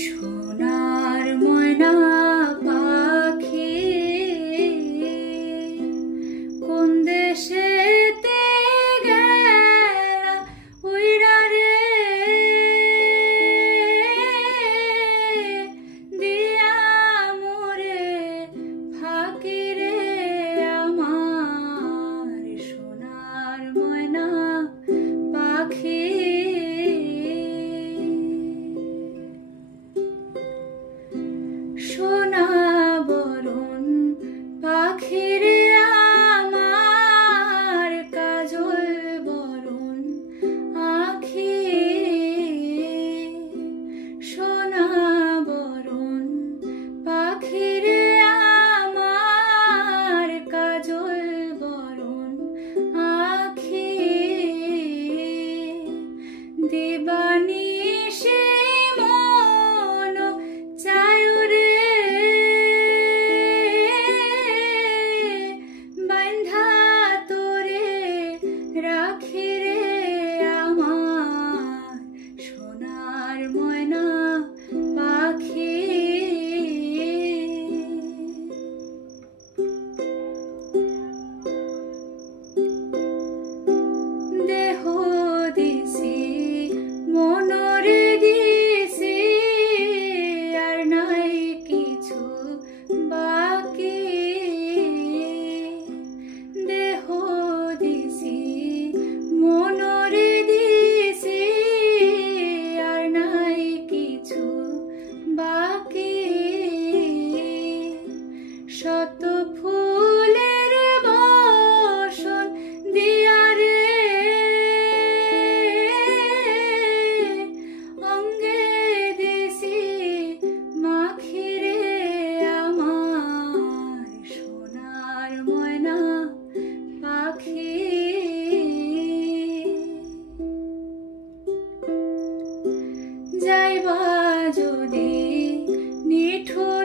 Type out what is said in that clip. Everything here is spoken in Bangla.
সোনার ময়না পাখি কোন দেশেতে গেলা উইরা রে, দিয়া মোরে ফাঁকি রে আমার সোনার ময়না পাখি। সোনা বরণ পাখি রে আমার কাজল বরণ আখি, সোনা বরণ পাখি রে আমার কাজল বরণ আখি, দিবানিশি মন চায় রে, বান্ধা তোরে রাখি রে আমার সোনার ময়না পাখি। দেহ দিছি মনরে দিছি আর নাই কিছু বাকি, দেহ দিছি মনরে দিছি আর নাই কিছু বাকি, শত ফুলের বসন দিয়া রে অঙ্গে দিছি মাখি রে আমার সোনার ময়না পাখি। যাইবা যদি নিঠুর